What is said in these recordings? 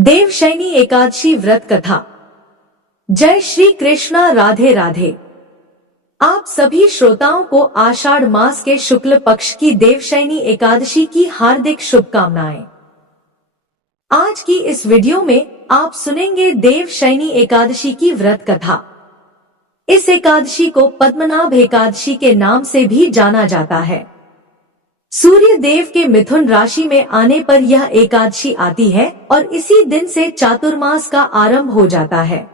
देवशयनी एकादशी व्रत कथा। जय श्री कृष्णा, राधे राधे। आप सभी श्रोताओं को आषाढ़ मास के शुक्ल पक्ष की देवशयनी एकादशी की हार्दिक शुभकामनाएं। आज की इस वीडियो में आप सुनेंगे देवशयनी एकादशी की व्रत कथा। इस एकादशी को पद्मनाभ एकादशी के नाम से भी जाना जाता है। सूर्य देव के मिथुन राशि में आने पर यह एकादशी आती है और इसी दिन से चातुर्मास का आरंभ हो जाता है।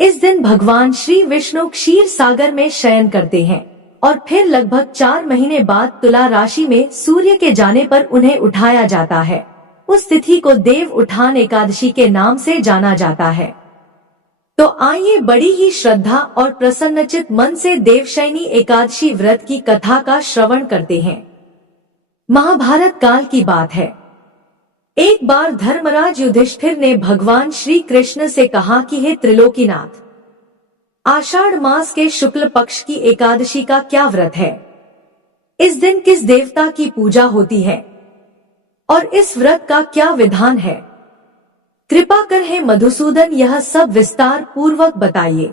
इस दिन भगवान श्री विष्णु क्षीर सागर में शयन करते हैं और फिर लगभग 4 महीने बाद तुला राशि में सूर्य के जाने पर उन्हें उठाया जाता है। उस तिथि को देव उठान एकादशी के नाम से जाना जाता है। तो आइए बड़ी ही श्रद्धा और प्रसन्नचित मन से देवशयनी एकादशी व्रत की कथा का श्रवण करते हैं। महाभारत काल की बात है। एक बार धर्मराज युधिष्ठिर ने भगवान श्री कृष्ण से कहा कि हे त्रिलोकीनाथ, आषाढ़ मास के शुक्ल पक्ष की एकादशी का क्या व्रत है? इस दिन किस देवता की पूजा होती है और इस व्रत का क्या विधान है? कृपा कर हे मधुसूदन यह सब विस्तार पूर्वक बताइए।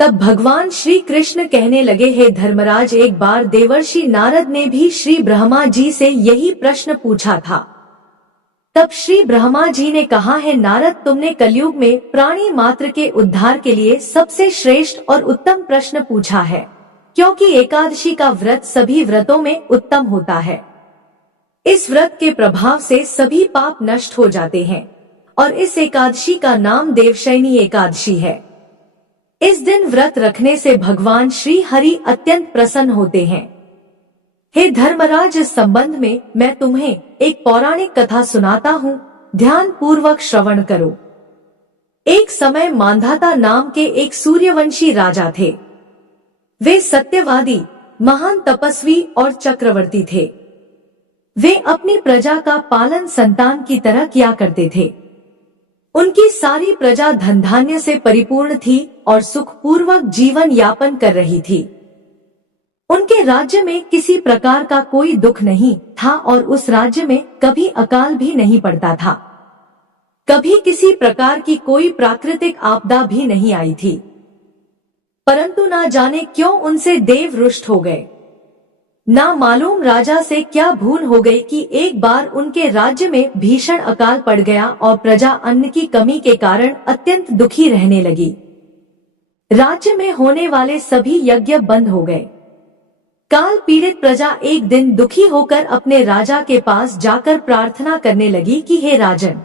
तब भगवान श्री कृष्ण कहने लगे, हे धर्मराज, एक बार देवर्षि नारद ने भी श्री ब्रह्मा जी से यही प्रश्न पूछा था। तब श्री ब्रह्मा जी ने कहा, हे नारद, तुमने कलयुग में प्राणी मात्र के उद्धार के लिए सबसे श्रेष्ठ और उत्तम प्रश्न पूछा है, क्योंकि एकादशी का व्रत सभी व्रतों में उत्तम होता है। इस व्रत के प्रभाव से सभी पाप नष्ट हो जाते हैं और इस एकादशी का नाम देवशयनी एकादशी है। इस दिन व्रत रखने से भगवान श्री हरि अत्यंत प्रसन्न होते हैं। हे धर्मराज, इस संबंध में मैं तुम्हें एक पौराणिक कथा सुनाता हूँ, ध्यान पूर्वक श्रवण करो। एक समय मांधाता नाम के एक सूर्यवंशी राजा थे। वे सत्यवादी, महान तपस्वी और चक्रवर्ती थे। वे अपनी प्रजा का पालन संतान की तरह किया करते थे। उनकी सारी प्रजा धन धान्य से परिपूर्ण थी और सुखपूर्वक जीवन यापन कर रही थी। उनके राज्य में किसी प्रकार का कोई दुख नहीं था और उस राज्य में कभी अकाल भी नहीं पड़ता था। कभी किसी प्रकार की कोई प्राकृतिक आपदा भी नहीं आई थी। परंतु ना जाने क्यों उनसे देव रुष्ट हो गए। ना मालूम राजा से क्या भूल हो गई कि एक बार उनके राज्य में भीषण अकाल पड़ गया और प्रजा अन्न की कमी के कारण अत्यंत दुखी रहने लगी। राज्य में होने वाले सभी यज्ञ बंद हो गए। काल पीड़ित प्रजा एक दिन दुखी होकर अपने राजा के पास जाकर प्रार्थना करने लगी कि हे राजन,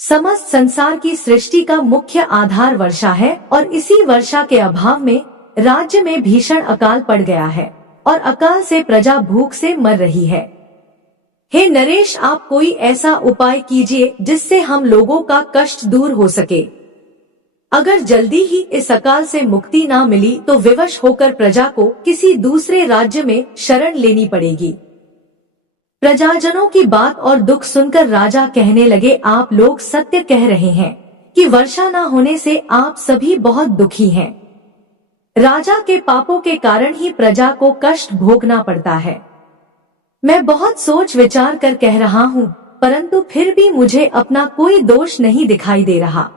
समस्त संसार की सृष्टि का मुख्य आधार वर्षा है और इसी वर्षा के अभाव में राज्य में भीषण अकाल पड़ गया है और अकाल से प्रजा भूख से मर रही है। हे नरेश, आप कोई ऐसा उपाय कीजिए जिससे हम लोगों का कष्ट दूर हो सके। अगर जल्दी ही इस अकाल से मुक्ति ना मिली तो विवश होकर प्रजा को किसी दूसरे राज्य में शरण लेनी पड़ेगी। प्रजाजनों की बात और दुख सुनकर राजा कहने लगे, आप लोग सत्य कह रहे हैं कि वर्षा न होने से आप सभी बहुत दुखी हैं। राजा के पापों के कारण ही प्रजा को कष्ट भोगना पड़ता है। मैं बहुत सोच विचार कर कह रहा हूँ, परंतु फिर भी मुझे अपना कोई दोष नहीं दिखाई दे रहा।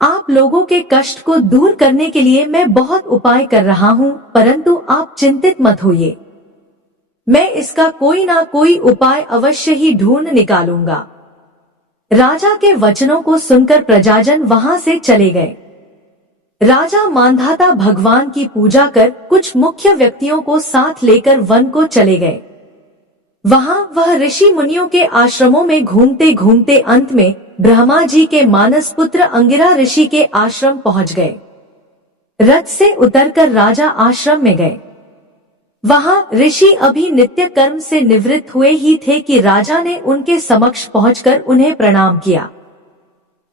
आप लोगों के कष्ट को दूर करने के लिए मैं बहुत उपाय कर रहा हूँ, परंतु आप चिंतित मत होइए। मैं इसका कोई ना कोई उपाय अवश्य ही ढूंढ निकालूंगा। राजा के वचनों को सुनकर प्रजाजन वहां से चले गए। राजा मांधाता भगवान की पूजा कर कुछ मुख्य व्यक्तियों को साथ लेकर वन को चले गए। वहां वह ऋषि मुनियों के आश्रमों में घूमते घूमते अंत में ब्रह्मा जी के मानस पुत्र अंगिरा ऋषि के आश्रम पहुंच गए। रथ से उतरकर राजा आश्रम में गए। वहां ऋषि अभी नित्य कर्म से निवृत्त हुए ही थे कि राजा ने उनके समक्ष पहुंचकर उन्हें प्रणाम किया।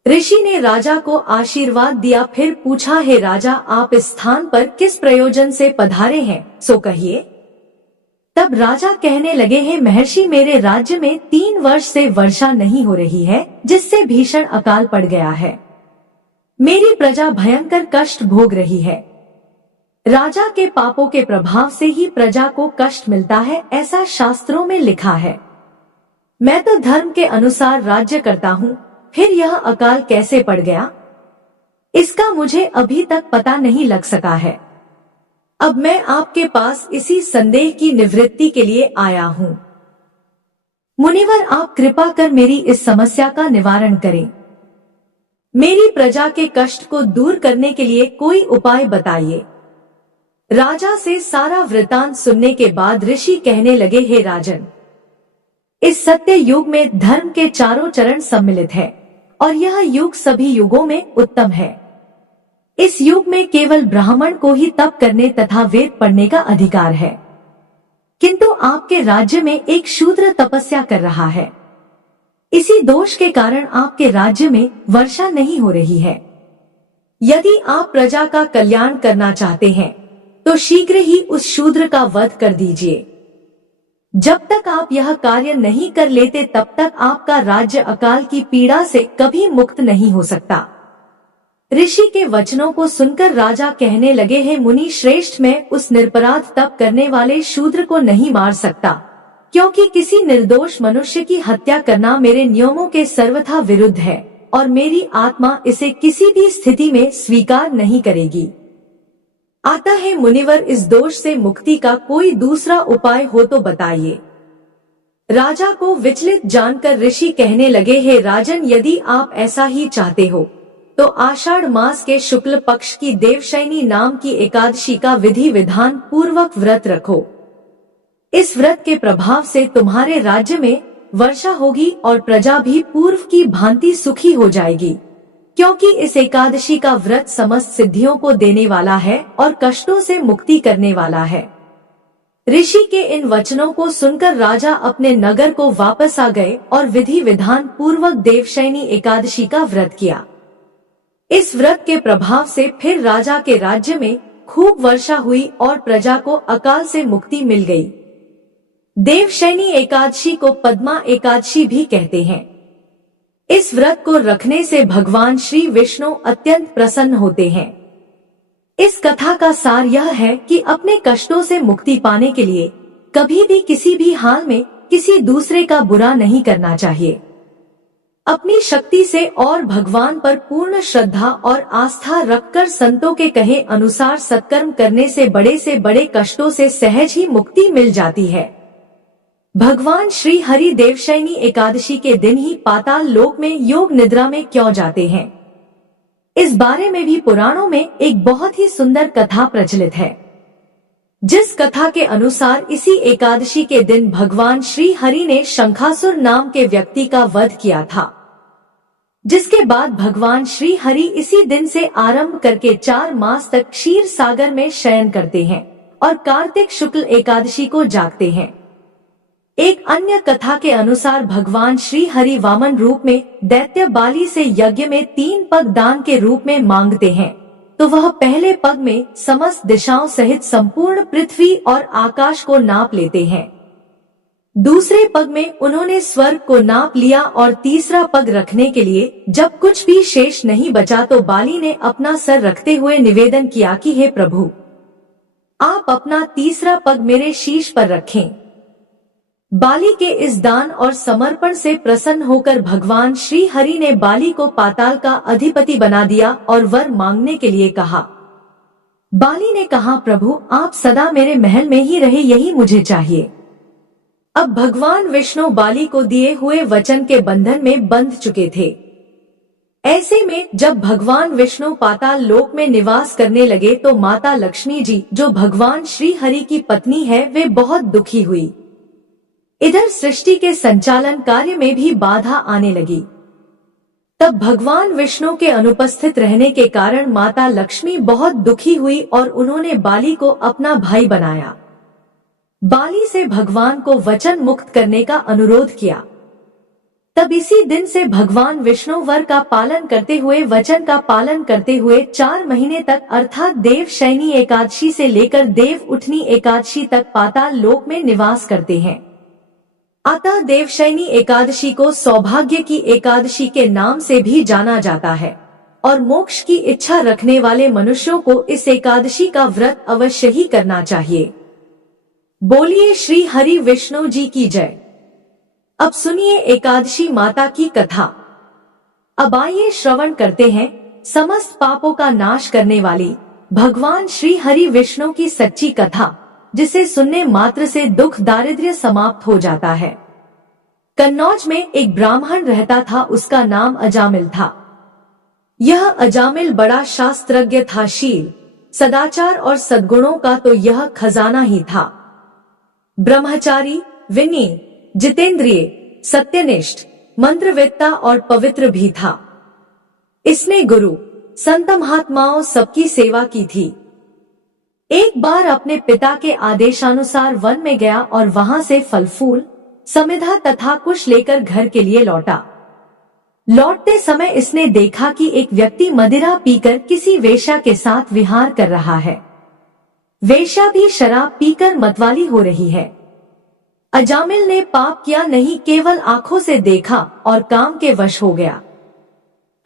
ऋषि ने राजा को आशीर्वाद दिया, फिर पूछा, हे राजा, आप इस स्थान पर किस प्रयोजन से पधारे हैं, सो कहिए। तब राजा कहने लगे, हे महर्षि, मेरे राज्य में 3 वर्ष से वर्षा नहीं हो रही है, जिससे भीषण अकाल पड़ गया है। मेरी प्रजा भयंकर कष्ट भोग रही है। राजा के पापों के प्रभाव से ही प्रजा को कष्ट मिलता है, ऐसा शास्त्रों में लिखा है। मैं तो धर्म के अनुसार राज्य करता हूँ, फिर यह अकाल कैसे पड़ गया, इसका मुझे अभी तक पता नहीं लग सका है। अब मैं आपके पास इसी संदेह की निवृत्ति के लिए आया हूँ। मुनिवर, आप कृपा कर मेरी इस समस्या का निवारण करें। मेरी प्रजा के कष्ट को दूर करने के लिए कोई उपाय बताइए। राजा से सारा वृतांत सुनने के बाद ऋषि कहने लगे, हे राजन, इस सत्य युग में धर्म के चारों चरण सम्मिलित है और यह युग सभी युगों में उत्तम है। इस युग में केवल ब्राह्मण को ही तप करने तथा वेद पढ़ने का अधिकार है, किंतु आपके राज्य में एक शूद्र तपस्या कर रहा है। इसी दोष के कारण आपके राज्य में वर्षा नहीं हो रही है। यदि आप प्रजा का कल्याण करना चाहते हैं तो शीघ्र ही उस शूद्र का वध कर दीजिए। जब तक आप यह कार्य नहीं कर लेते तब तक आपका राज्य अकाल की पीड़ा से कभी मुक्त नहीं हो सकता। ऋषि के वचनों को सुनकर राजा कहने लगे, हे मुनि श्रेष्ठ, मैं उस निरपराध तप करने वाले शूद्र को नहीं मार सकता, क्योंकि किसी निर्दोष मनुष्य की हत्या करना मेरे नियमों के सर्वथा विरुद्ध है और मेरी आत्मा इसे किसी भी स्थिति में स्वीकार नहीं करेगी। अतः हे मुनिवर, इस दोष से मुक्ति का कोई दूसरा उपाय हो तो बताइए। राजा को विचलित जानकर ऋषि कहने लगे, हे राजन, यदि आप ऐसा ही चाहते हो तो आषाढ़ मास के शुक्ल पक्ष की देवशयनी नाम की एकादशी का विधि विधान पूर्वक व्रत रखो। इस व्रत के प्रभाव से तुम्हारे राज्य में वर्षा होगी और प्रजा भी पूर्व की भांति सुखी हो जाएगी, क्योंकि इस एकादशी का व्रत समस्त सिद्धियों को देने वाला है और कष्टों से मुक्ति करने वाला है। ऋषि के इन वचनों को सुनकर राजा अपने नगर को वापस आ गए और विधि विधान पूर्वक देवशयनी एकादशी का व्रत किया। इस व्रत के प्रभाव से फिर राजा के राज्य में खूब वर्षा हुई और प्रजा को अकाल से मुक्ति मिल गई। देवशयनी एकादशी को पद्मा एकादशी भी कहते हैं। इस व्रत को रखने से भगवान श्री विष्णु अत्यंत प्रसन्न होते हैं। इस कथा का सार यह है कि अपने कष्टों से मुक्ति पाने के लिए कभी भी किसी भी हाल में किसी दूसरे का बुरा नहीं करना चाहिए। अपनी शक्ति से और भगवान पर पूर्ण श्रद्धा और आस्था रखकर संतों के कहे अनुसार सत्कर्म करने से बड़े कष्टों से सहज ही मुक्ति मिल जाती है। भगवान श्री हरि देवशयनी एकादशी के दिन ही पाताल लोक में योग निद्रा में क्यों जाते हैं, इस बारे में भी पुराणों में एक बहुत ही सुंदर कथा प्रचलित है। जिस कथा के अनुसार इसी एकादशी के दिन भगवान श्री हरि ने शंखासुर नाम के व्यक्ति का वध किया था, जिसके बाद भगवान श्री हरि इसी दिन से आरंभ करके 4 मास तक क्षीर सागर में शयन करते हैं और कार्तिक शुक्ल एकादशी को जागते हैं। एक अन्य कथा के अनुसार भगवान श्री हरि वामन रूप में दैत्य बाली से यज्ञ में 3 पग दान के रूप में मांगते हैं, तो वह पहले पग में समस्त दिशाओं सहित संपूर्ण पृथ्वी और आकाश को नाप लेते हैं। दूसरे पग में उन्होंने स्वर्ग को नाप लिया और तीसरा पग रखने के लिए जब कुछ भी शेष नहीं बचा तो बाली ने अपना सर रखते हुए निवेदन किया कि हे प्रभु, आप अपना तीसरा पग मेरे शीश पर रखें। बाली के इस दान और समर्पण से प्रसन्न होकर भगवान श्री हरि ने बाली को पाताल का अधिपति बना दिया और वर मांगने के लिए कहा। बाली ने कहा, प्रभु आप सदा मेरे महल में ही रहे, यही मुझे चाहिए। अब भगवान विष्णु बाली को दिए हुए वचन के बंधन में बंध चुके थे। ऐसे में जब भगवान विष्णु पाताल लोक में निवास करने लगे तो माता लक्ष्मी जी, जो भगवान श्री हरि की पत्नी है, वे बहुत दुखी हुई। इधर सृष्टि के संचालन कार्य में भी बाधा आने लगी। तब भगवान विष्णु के अनुपस्थित रहने के कारण माता लक्ष्मी बहुत दुखी हुई और उन्होंने बाली को अपना भाई बनाया। बाली से भगवान को वचन मुक्त करने का अनुरोध किया। तब इसी दिन से भगवान विष्णु वर का पालन करते हुए, वचन का पालन करते हुए 4 महीने तक अर्थात देवशयनी एकादशी से लेकर देव उठनी एकादशी तक पाताल लोक में निवास करते हैं। अतः देवशयनी एकादशी को सौभाग्य की एकादशी के नाम से भी जाना जाता है और मोक्ष की इच्छा रखने वाले मनुष्यों को इस एकादशी का व्रत अवश्य ही करना चाहिए। बोलिए श्री हरि विष्णु जी की जय। अब सुनिए एकादशी माता की कथा। अब आइए श्रवण करते हैं समस्त पापों का नाश करने वाली भगवान श्री हरि विष्णु की सच्ची कथा, जिसे सुनने मात्र से दुख दारिद्र्य समाप्त हो जाता है। कन्नौज में एक ब्राह्मण रहता था, उसका नाम अजामिल था। यह अजामिल बड़ा शास्त्रज्ञ था, शील, सदाचार और सद्गुणों का तो यह खजाना ही था। ब्रह्मचारी, विनयी, जितेंद्रिय, सत्यनिष्ठ, मंत्रवेत्ता और पवित्र भी था। इसने गुरु, संत महात्माओं सबकी सेवा की थी। एक बार अपने पिता के आदेशानुसार वन में गया और वहां से फल फूल, समिधा तथा कुश लेकर घर के लिए लौटा। लौटते समय इसने देखा कि एक व्यक्ति मदिरा पीकर किसी वेश्या के साथ विहार कर रहा है। वेश्या भी शराब पीकर मतवाली हो रही है। अजामिल ने पाप किया नहीं, केवल आंखों से देखा और काम के वश हो गया।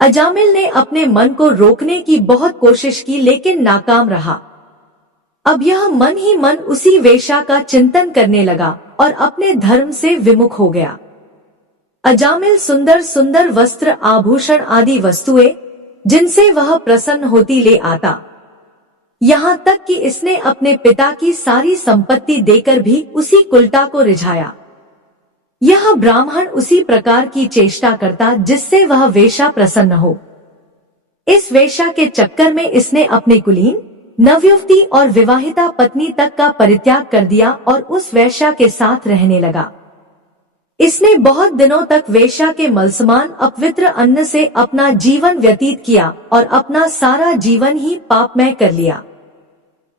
अजामिल ने अपने मन को रोकने की बहुत कोशिश की, लेकिन नाकाम रहा। अब यह मन ही मन उसी वेश्या का चिंतन करने लगा और अपने धर्म से विमुख हो गया। अजामिल सुंदर सुंदर वस्त्र, आभूषण आदि वस्तुएं जिनसे वह प्रसन्न होती ले आता। यहाँ तक कि इसने अपने पिता की सारी संपत्ति देकर भी उसी कुलटा को रिझाया। यह ब्राह्मण उसी प्रकार की चेष्टा करता जिससे वह वेश्या प्रसन्न हो। इस वेश्या के चक्कर में इसने अपने कुलीन, नवयुवती और विवाहिता पत्नी तक का परित्याग कर दिया और उस वेश्या के साथ रहने लगा। इसने बहुत दिनों तक वेश्या के मलसमान अपवित्र अन्न से अपना जीवन व्यतीत किया और अपना सारा जीवन ही पापमय कर लिया।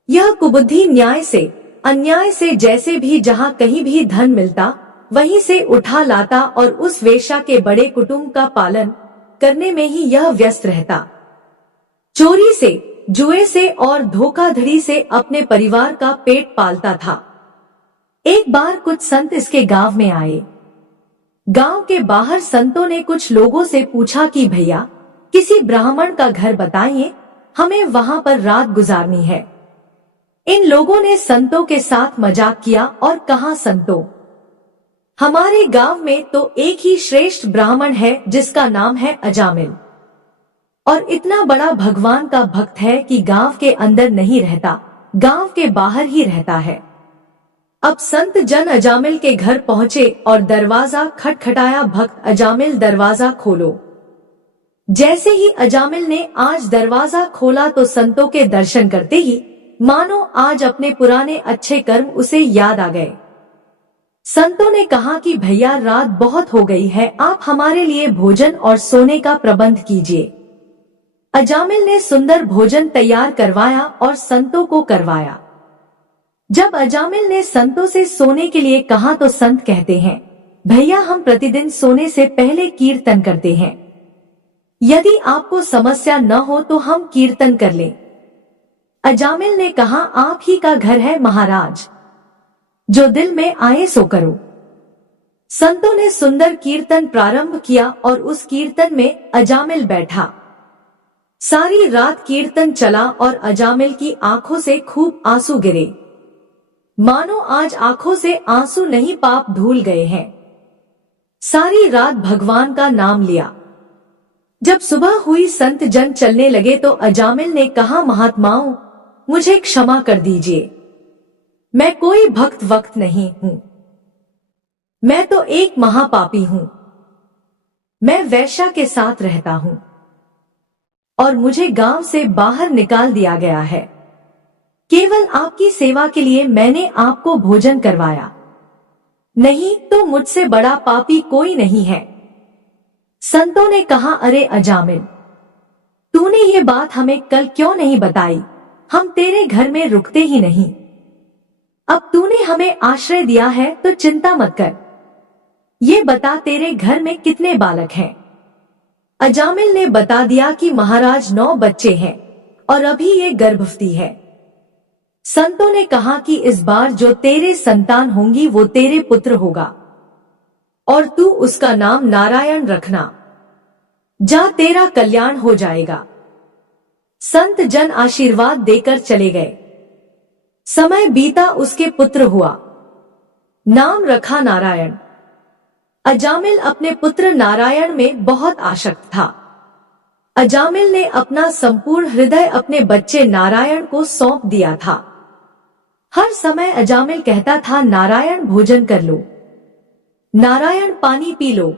यह कुबुद्धि न्याय से, अन्याय से, जैसे भी जहाँ कहीं भी धन मिलता वहीं से उठा लाता और उस वेश्या के बड़े कुटुंब का पालन करने में ही यह व्यस्त रहता। चोरी से, जुए से और धोखाधड़ी से अपने परिवार का पेट पालता था। एक बार कुछ संत इसके गांव में आए। गांव के बाहर संतों ने कुछ लोगों से पूछा कि भैया, किसी ब्राह्मण का घर बताइए, हमें वहां पर रात गुजारनी है। इन लोगों ने संतों के साथ मजाक किया और कहा, संतों, हमारे गांव में तो एक ही श्रेष्ठ ब्राह्मण है जिसका नाम है अजामिल, और इतना बड़ा भगवान का भक्त है कि गांव के अंदर नहीं रहता, गांव के बाहर ही रहता है। अब संत जन अजामिल के घर पहुंचे और दरवाजा खटखटाया। भक्त अजामिल, दरवाजा खोलो। जैसे ही अजामिल ने आज दरवाजा खोला तो संतों के दर्शन करते ही मानो आज अपने पुराने अच्छे कर्म उसे याद आ गए। संतों ने कहा कि भैया, रात बहुत हो गई है, आप हमारे लिए भोजन और सोने का प्रबंध कीजिए। अजामिल ने सुंदर भोजन तैयार करवाया और संतों को करवाया। जब अजामिल ने संतों से सोने के लिए कहा तो संत कहते हैं, भैया, हम प्रतिदिन सोने से पहले कीर्तन करते हैं। यदि आपको समस्या न हो तो हम कीर्तन कर लें। अजामिल ने कहा, आप ही का घर है महाराज, जो दिल में आए सो करो। संतों ने सुंदर कीर्तन प्रारंभ किया और उस कीर्तन में अजामिल बैठा। सारी रात कीर्तन चला और अजामिल की आंखों से खूब आंसू गिरे, मानो आज आंखों से आंसू नहीं पाप धुल गए हैं। सारी रात भगवान का नाम लिया। जब सुबह हुई संत जन चलने लगे तो अजामिल ने कहा, महात्माओं, मुझे क्षमा कर दीजिए, मैं कोई भक्त वक्त नहीं हूं, मैं तो एक महापापी हूं। मैं वेश्या के साथ रहता हूं और मुझे गांव से बाहर निकाल दिया गया है। केवल आपकी सेवा के लिए मैंने आपको भोजन करवाया, नहीं तो मुझसे बड़ा पापी कोई नहीं है। संतों ने कहा, अरे अजामिल, तूने ये बात हमें कल क्यों नहीं बताई? हम तेरे घर में रुकते ही नहीं। अब तूने हमें आश्रय दिया है तो चिंता मत कर। ये बता, तेरे घर में कितने बालक हैं? अजामिल ने बता दिया कि महाराज 9 बच्चे हैं और अभी ये गर्भवती है। संतों ने कहा कि इस बार जो तेरे संतान होंगी वो तेरे पुत्र होगा और तू उसका नाम नारायण रखना। जा, तेरा कल्याण हो जाएगा। संत जन आशीर्वाद देकर चले गए। समय बीता, उसके पुत्र हुआ, नाम रखा नारायण। अजामिल अपने पुत्र नारायण में बहुत आसक्त था। अजामिल ने अपना संपूर्ण हृदय अपने बच्चे नारायण को सौंप दिया था। हर समय अजामिल कहता था, नारायण भोजन कर लो, नारायण पानी पी लो,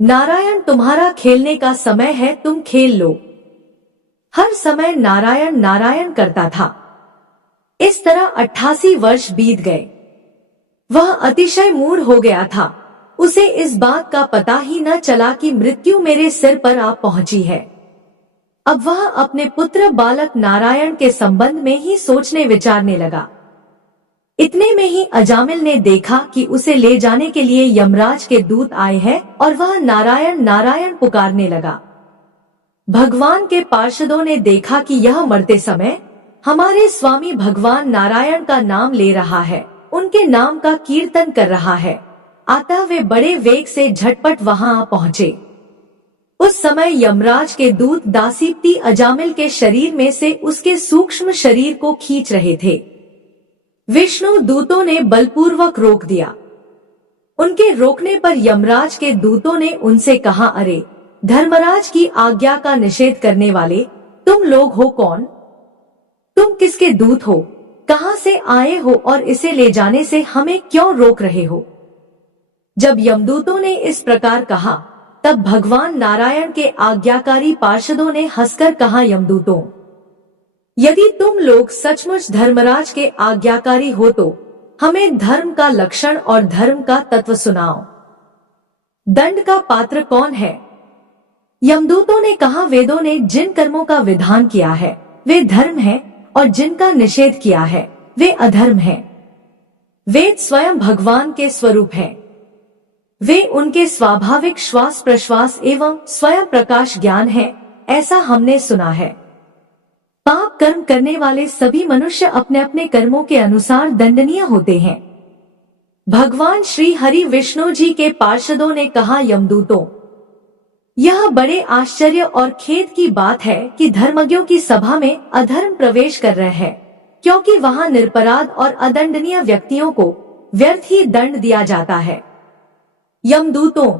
नारायण तुम्हारा खेलने का समय है, तुम खेल लो। हर समय नारायण नारायण करता था। इस तरह 88 वर्ष बीत गए। वह अतिशय मूढ़ हो गया था। उसे इस बात का पता ही न चला कि मृत्यु मेरे सिर पर आ पहुंची है। अब वह अपने पुत्र बालक नारायण के संबंध में ही सोचने विचारने लगा। इतने में ही अजामिल ने देखा कि उसे ले जाने के लिए यमराज के दूत आए हैं और वह नारायण नारायण पुकारने लगा। भगवान के पार्षदों ने देखा कि यह मरते समय हमारे स्वामी भगवान नारायण का नाम ले रहा है, उनके नाम का कीर्तन कर रहा है। अतः वे बड़े वेग से झटपट वहां आ पहुंचे। उस समय यमराज के दूत दासीप्ती अजामिल के शरीर में से उसके सूक्ष्म शरीर को खींच रहे थे। विष्णु दूतों ने बलपूर्वक रोक दिया। उनके रोकने पर यमराज के दूतों ने उनसे कहा, अरे धर्मराज की आज्ञा का निषेध करने वाले तुम लोग हो कौन? तुम किसके दूत हो? कहां से आए हो और इसे ले जाने से हमें क्यों रोक रहे हो? जब यमदूतों ने इस प्रकार कहा, तब भगवान नारायण के आज्ञाकारी पार्षदों ने हंसकर कहा, यमदूतों, यदि तुम लोग सचमुच धर्मराज के आज्ञाकारी हो तो हमें धर्म का लक्षण और धर्म का तत्व सुनाओ। दंड का पात्र कौन है? यमदूतों ने कहा, वेदों ने जिन कर्मों का विधान किया है वे धर्म है और जिनका निषेध किया है वे अधर्म है। वेद स्वयं भगवान के स्वरूप है। वे उनके स्वाभाविक श्वास प्रश्वास एवं स्वयं प्रकाश ज्ञान है, ऐसा हमने सुना है। पाप कर्म करने वाले सभी मनुष्य अपने अपने कर्मों के अनुसार दंडनीय होते हैं। भगवान श्री हरि विष्णु जी के पार्षदों ने कहा, यमदूतों, यह बड़े आश्चर्य और खेद की बात है कि धर्मज्ञों की सभा में अधर्म प्रवेश कर रहे हैं, क्योंकि वहां निरपराध और अदंडनीय व्यक्तियों को व्यर्थ ही दंड दिया जाता है। यमदूतों,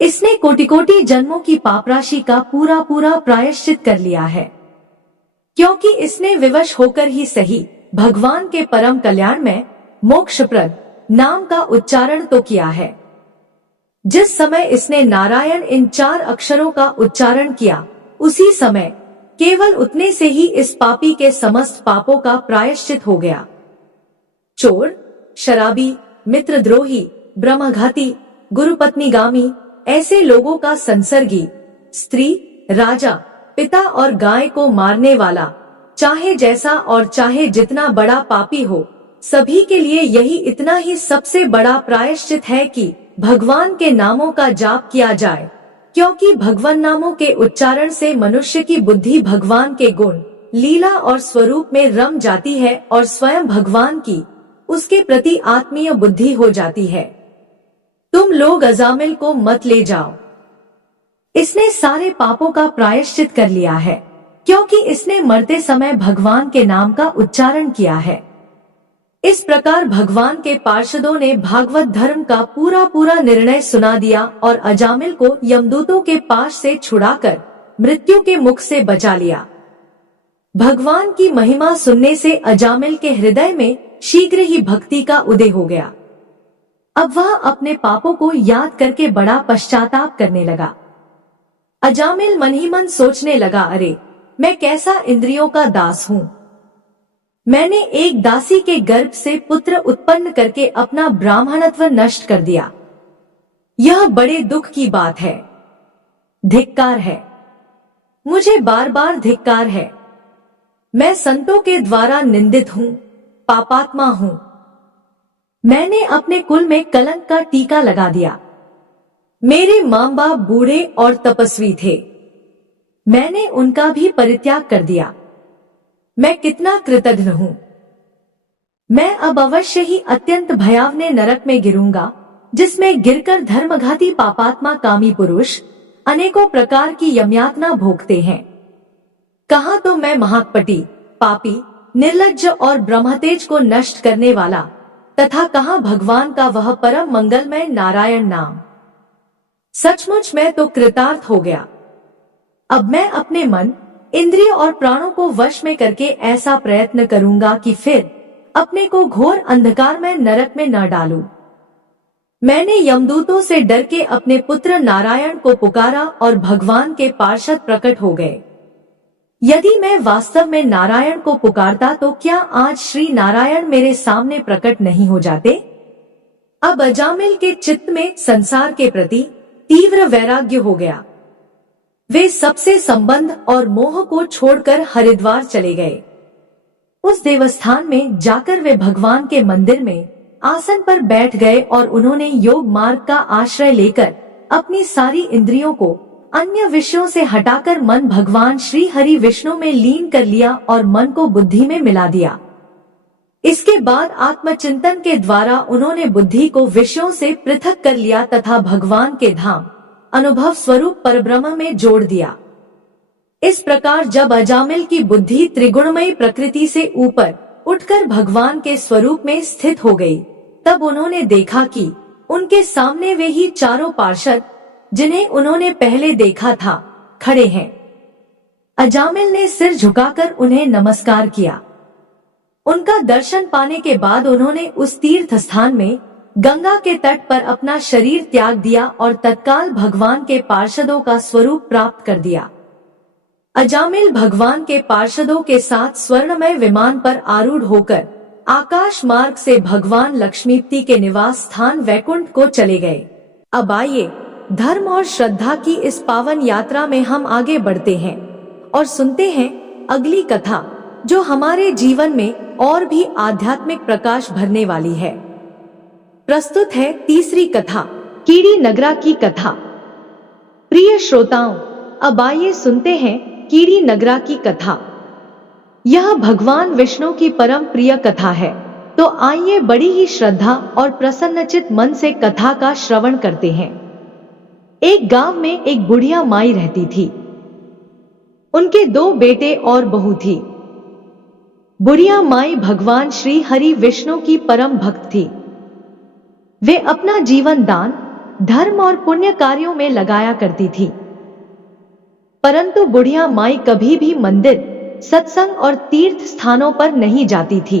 इसने कोटि कोटि जन्मों की पापराशि का पूरा पूरा प्रायश्चित कर लिया है, क्योंकि इसने विवश होकर ही सही भगवान के परम कल्याण में मोक्षप्रद नाम का उच्चारण तो किया है। जिस समय इसने नारायण इन 4 अक्षरों का उच्चारण किया, उसी समय केवल उतने से ही इस पापी के समस्त पापों का प्रायश्चित हो गया। चोर, शराबी, मित्रद्रोही, ब्रह्मघाती, गुरुपत्नीगामी, ऐसे लोगों का संसर्गी, स्त्री, राजा, पिता और गाय को मारने वाला, चाहे जैसा और चाहे जितना बड़ा पापी हो, सभी के लिए यही इतना ही सबसे बड़ा प्रायश्चित है कि भगवान के नामों का जाप किया जाए, क्योंकि भगवान नामों के उच्चारण से मनुष्य की बुद्धि भगवान के गुण, लीला और स्वरूप में रम जाती है और स्वयं भगवान की उसके प्रति आत्मीय बुद्धि हो जाती है। तुम लोग अजामिल को मत ले जाओ, इसने सारे पापों का प्रायश्चित कर लिया है, क्योंकि इसने मरते समय भगवान के नाम का उच्चारण किया है। इस प्रकार भगवान के पार्षदों ने भागवत धर्म का पूरा पूरा निर्णय सुना दिया और अजामिल को यमदूतों के पास से छुड़ाकर मृत्यु के मुख से बचा लिया। भगवान की महिमा सुनने से अजामिल के हृदय में शीघ्र ही भक्ति का उदय हो गया। अब वह अपने पापों को याद करके बड़ा पश्चाताप करने लगा। अजामिल मन ही मन सोचने लगा, अरे मैं कैसा इंद्रियों का दास हूँ। मैंने एक दासी के गर्भ से पुत्र उत्पन्न करके अपना ब्राह्मणत्व नष्ट कर दिया। यह बड़े दुख की बात है। धिक्कार है, मुझे बार बार धिक्कार है। मैं संतों के द्वारा निंदित हूँ, पापात्मा हूँ। मैंने अपने कुल में कलंक का टीका लगा दिया। मेरे मां बाप बूढ़े और तपस्वी थे, मैंने उनका भी परित्याग कर दिया। मैं कितना कृतघ्न हूँ। मैं अब अवश्य ही अत्यंत भयावने नरक में गिरूंगा, जिसमें गिरकर धर्मघाती पापात्मा कामी पुरुष अनेकों प्रकार की यमयातना भोगते हैं। कहा तो मैं महाकपटी, पापी, निर्लज्ज और ब्रह्मतेज को नष्ट करने वाला तथा कहाँ भगवान का वह परम मंगलमय नारायण नाम। सचमुच मैं तो कृतार्थ हो गया। अब मैं अपने मन, इंद्रिय और प्राणों को वश में करके ऐसा प्रयत्न करूंगा कि फिर अपने को घोर अंधकार में नरक में न डालूं। मैंने यमदूतों से डर के अपने पुत्र नारायण को पुकारा और भगवान के पार्षद प्रकट हो गए। यदि मैं वास्तव में नारायण को पुकारता तो क्या आज श्री नारायण मेरे सामने प्रकट नहीं हो जाते? अब अजामिल के चित्त में संसार के प्रति तीव्र वैराग्य हो गया। वे सबसे संबंध और मोह को छोड़कर हरिद्वार चले गए। उस देवस्थान में जाकर वे भगवान के मंदिर में आसन पर बैठ गए और उन्होंने योग मार्ग का आश्रय लेकर अपनी सारी इंद्रियों को अन्य विषयों से हटाकर मन भगवान श्री हरि विष्णु में लीन कर लिया और मन को बुद्धि में मिला दिया। इसके बाद आत्मचिंतन के द्वारा उन्होंने बुद्धि को विषयों से पृथक कर लिया तथा भगवान के धाम अनुभव स्वरूप परब्रह्म में जोड़ दिया। इस प्रकार जब अजामिल की बुद्धि त्रिगुणमयी प्रकृति से ऊपर उठकर भगवान के स्वरूप में स्थित हो गई, तब उन्होंने देखा कि उनके सामने वे ही चारों पार्षद जिन्हें उन्होंने पहले देखा था खड़े हैं। अजामिल ने सिर झुकाकर उन्हें नमस्कार किया। उनका दर्शन पाने के बाद उन्होंने उस तीर्थ स्थान में गंगा के तट पर अपना शरीर त्याग दिया और तत्काल भगवान के पार्षदों का स्वरूप प्राप्त कर दिया। अजामिल भगवान के पार्षदों के साथ स्वर्णमय विमान पर आरूढ़ होकर आकाश मार्ग से भगवान लक्ष्मीपति के निवास स्थान वैकुंठ को चले गए। अब आइए धर्म और श्रद्धा की इस पावन यात्रा में हम आगे बढ़ते हैं और सुनते हैं अगली कथा, जो हमारे जीवन में और भी आध्यात्मिक प्रकाश भरने वाली है। प्रस्तुत है तीसरी कथा, कीड़ी नगरा की कथा। प्रिय श्रोताओं, अब आइए सुनते हैं कीड़ी नगरा की कथा। यह भगवान विष्णु की परम प्रिय कथा है, तो आइए बड़ी ही श्रद्धा और प्रसन्नचित मन से कथा का श्रवण करते हैं। एक गांव में एक बुढ़िया माई रहती थी। उनके 2 बेटे और बहू थी। बुढ़िया माई भगवान श्री हरि विष्णु की परम भक्त थी। वे अपना जीवन दान, धर्म और पुण्य कार्यों में लगाया करती थी। परंतु बुढ़िया माई कभी भी मंदिर, सत्संग और तीर्थ स्थानों पर नहीं जाती थी।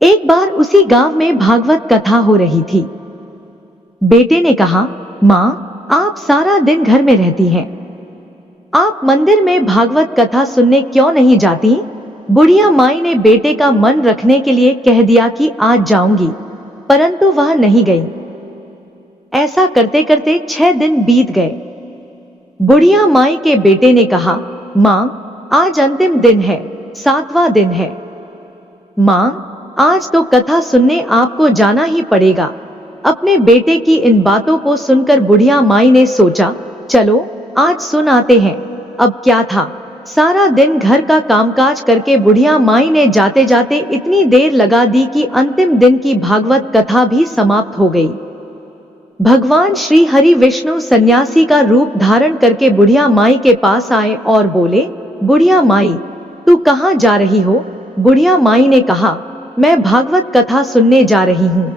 एक बार उसी गांव में भागवत कथा हो रही थी। बेटे ने कहा, माँ, आप सारा दिन घर में रहती हैं, आप मंदिर में भागवत कथा सुनने क्यों नहीं जाती? बुढ़िया माई ने बेटे का मन रखने के लिए कह दिया कि आज जाऊंगी, परंतु वह नहीं गई। ऐसा करते करते 6 दिन बीत गए। बुढ़िया माई के बेटे ने कहा, माँ, आज अंतिम दिन है, 7वां दिन है। माँ, आज तो कथा सुनने आपको जाना ही पड़ेगा। अपने बेटे की इन बातों को सुनकर बुढ़िया माई ने सोचा, चलो आज सुन आते हैं। अब क्या था, सारा दिन घर का कामकाज करके बुढ़िया माई ने जाते जाते इतनी देर लगा दी कि अंतिम दिन की भागवत कथा भी समाप्त हो गई। भगवान श्री हरि विष्णु सन्यासी का रूप धारण करके बुढ़िया माई के पास आए और बोले, बुढ़िया माई, तू कहाँ जा रही हो? बुढ़िया माई ने कहा, मैं भागवत कथा सुनने जा रही हूँ।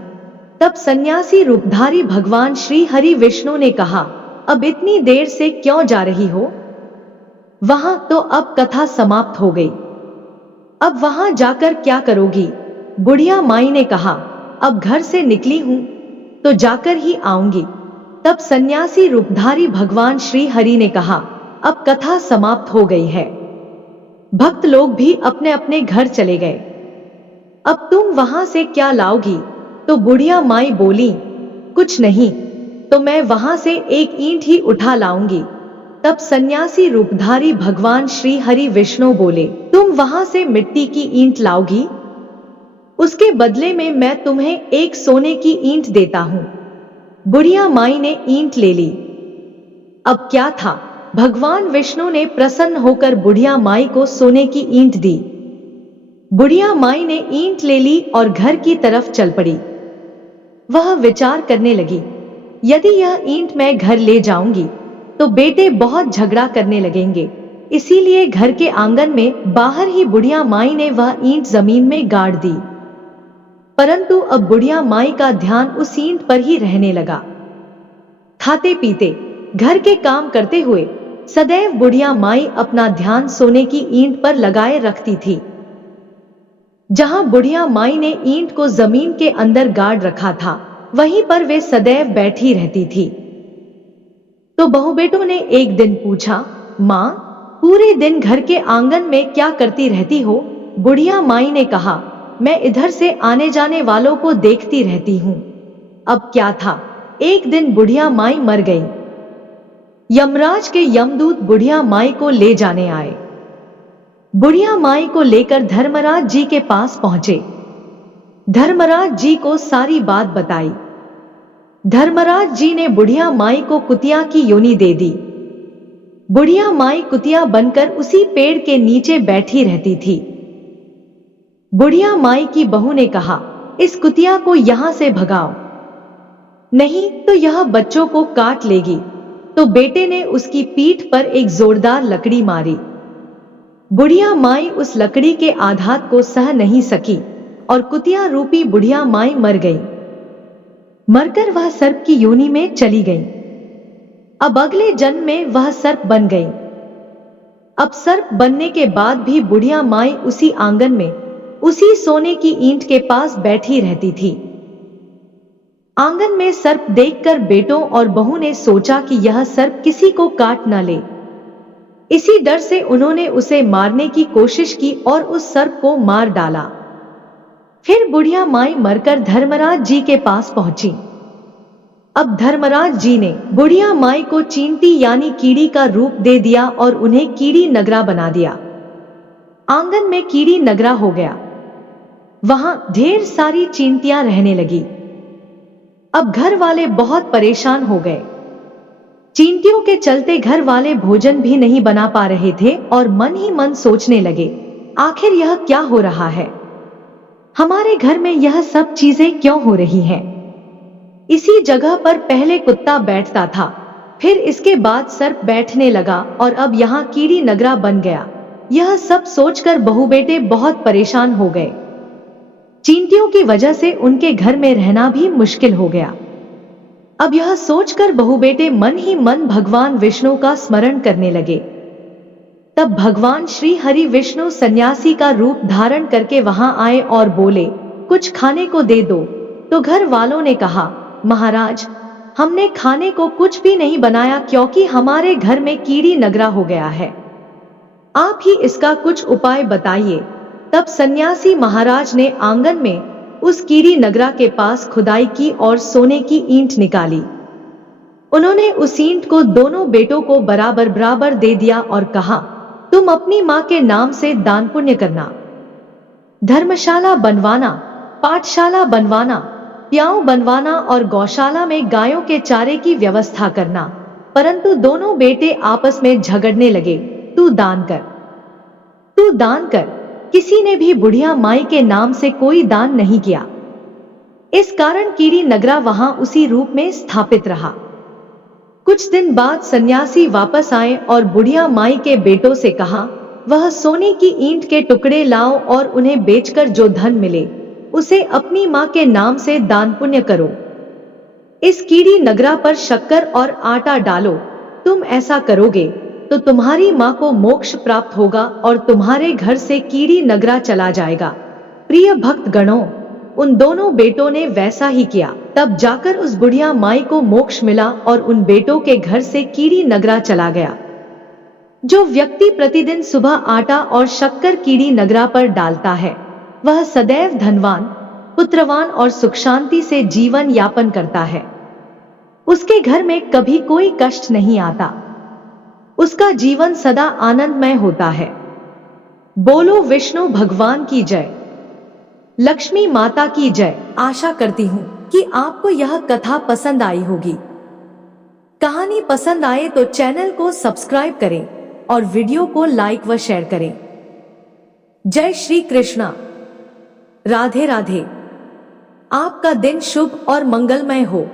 तब सन्यासी रूपधारी भगवान श्री हरि विष्णु ने कहा, अब इतनी देर से क्यों जा रही हो? वहां तो अब कथा समाप्त हो गई, अब वहां जाकर क्या करोगी? बुढ़िया माई ने कहा, अब घर से निकली हूं तो जाकर ही आऊंगी। तब सन्यासी रूपधारी भगवान श्री हरि ने कहा, अब कथा समाप्त हो गई है। भक्त लोग भी अपने अपने घर चले गए। अब तुम वहां से क्या लाओगी? तो बुढ़िया माई बोली, कुछ नहीं, तो मैं वहां से एक ईंट ही उठा लाऊंगी। तब सन्यासी रूपधारी भगवान श्री हरि विष्णु बोले, तुम वहां से मिट्टी की ईंट लाओगी, उसके बदले में मैं तुम्हें एक सोने की ईंट देता हूं। बुढ़िया माई ने ईंट ले ली। अब क्या था, भगवान विष्णु ने प्रसन्न होकर बुढ़िया माई को सोने की ईंट दी। बुढ़िया माई ने ईंट ले ली और घर की तरफ चल पड़ी। वह विचार करने लगी, यदि यह ईंट मैं घर ले जाऊंगी तो बेटे बहुत झगड़ा करने लगेंगे, इसीलिए घर के आंगन में बाहर ही बुढ़िया माई ने वह ईंट जमीन में गाड़ दी। परंतु अब बुढ़िया माई का ध्यान उस ईंट पर ही रहने लगा। खाते पीते, घर के काम करते हुए सदैव बुढ़िया माई अपना ध्यान सोने की ईंट पर लगाए रखती थी। जहां बुढ़िया माई ने ईंट को जमीन के अंदर गाड़ रखा था, वहीं पर वे सदैव बैठी रहती थी। तो बहू बेटों ने एक दिन पूछा, माँ, पूरे दिन घर के आंगन में क्या करती रहती हो? बुढ़िया माई ने कहा, मैं इधर से आने जाने वालों को देखती रहती हूँ। अब क्या था, एक दिन बुढ़िया माई मर गई। यमराज के यमदूत बुढ़िया माई को ले जाने आए। बुढ़िया माई को लेकर धर्मराज जी के पास पहुंचे। धर्मराज जी को सारी बात बताई। धर्मराज जी ने बुढ़िया माई को कुतिया की योनि दे दी। बुढ़िया माई कुतिया बनकर उसी पेड़ के नीचे बैठी रहती थी। बुढ़िया माई की बहू ने कहा, इस कुतिया को यहां से भगाओ, नहीं तो यह बच्चों को काट लेगी। तो बेटे ने उसकी पीठ पर एक जोरदार लकड़ी मारी। बुढ़िया माई उस लकड़ी के आघात को सह नहीं सकी और कुतिया रूपी बुढ़िया माई मर गई। मरकर वह सर्प की योनि में चली गई। अब अगले जन्म में वह सर्प बन गई। अब सर्प बनने के बाद भी बुढ़िया माई उसी आंगन में, उसी सोने की ईंट के पास बैठी रहती थी। आंगन में सर्प देखकर बेटों और बहू ने सोचा कि यह सर्प किसी को काट न ले। इसी डर से उन्होंने उसे मारने की कोशिश की और उस सर्प को मार डाला। फिर बुढ़िया माई मरकर धर्मराज जी के पास पहुंची। अब धर्मराज जी ने बुढ़िया माई को चींटी यानी कीड़ी का रूप दे दिया और उन्हें कीड़ी नगरा बना दिया। आंगन में कीड़ी नगरा हो गया। वहां ढेर सारी चींटियां रहने लगी। अब घर वाले बहुत परेशान हो गए। चींटियों के चलते घर वाले भोजन भी नहीं बना पा रहे थे और मन ही मन सोचने लगे, आखिर यह क्या हो रहा है? हमारे घर में यह सब चीजें क्यों हो रही हैं? इसी जगह पर पहले कुत्ता बैठता था, फिर इसके बाद सर्प बैठने लगा और अब यहाँ कीड़ी नगरा बन गया। यह सब सोचकर बहू बेटे बहुत परेशान हो गए। चींटियों की वजह से उनके घर में रहना भी मुश्किल हो गया। अब यह सोचकर बहू बेटे मन ही मन भगवान विष्णु का स्मरण करने लगे। तब भगवान श्री हरि विष्णु सन्यासी का रूप धारण करके वहां आए और बोले, कुछ खाने को दे दो। तो घर वालों ने कहा, महाराज, हमने खाने को कुछ भी नहीं बनाया क्योंकि हमारे घर में कीड़ी नगरा हो गया है। आप ही इसका कुछ उपाय बताइए। तब सन्यासी महाराज ने आंगन में उस कीड़ी नगरा के पास खुदाई की और सोने की ईंट निकाली। उन्होंने उस ईंट को दोनों बेटों को बराबर बराबर दे दिया और कहा, तुम अपनी मां के नाम से दान पुण्य करना, धर्मशाला बनवाना, पाठशाला बनवाना, प्याऊ बनवाना और गौशाला में गायों के चारे की व्यवस्था करना। परंतु दोनों बेटे आपस में झगड़ने लगे, तू दान कर, तू दान कर। किसी ने भी बुढ़िया माई के नाम से कोई दान नहीं किया। इस कारण कीड़ी नगरा वहां उसी रूप में स्थापित रहा। कुछ दिन बाद सन्यासी वापस आए और बुढ़िया माई के बेटों से कहा, वह सोने की ईंट के टुकड़े लाओ और उन्हें बेचकर जो धन मिले उसे अपनी मां के नाम से दान पुण्य करो। इस कीड़ी नगरा पर शक्कर और आटा डालो। तुम ऐसा करोगे तो तुम्हारी मां को मोक्ष प्राप्त होगा और तुम्हारे घर से कीड़ी नगरा चला जाएगा। प्रिय भक्त गणों, उन दोनों बेटों ने वैसा ही किया। तब जाकर उस बुढ़िया माई को मोक्ष मिला और उन बेटों के घर से कीड़ी नगरा चला गया। जो व्यक्ति प्रतिदिन सुबह आटा और शक्कर कीड़ी नगरा पर डालता है, वह सदैव धनवान, पुत्रवान और सुख शांति से जीवन यापन करता है। उसके घर में कभी कोई कष्ट नहीं आता। उसका जीवन सदा आनंदमय होता है। बोलो विष्णु भगवान की जय, लक्ष्मी माता की जय। आशा करती हूँ कि आपको यह कथा पसंद आई होगी। कहानी पसंद आए तो चैनल को सब्सक्राइब करें और वीडियो को लाइक व शेयर करें। जय श्री कृष्णा। राधे राधे। आपका दिन शुभ और मंगलमय हो।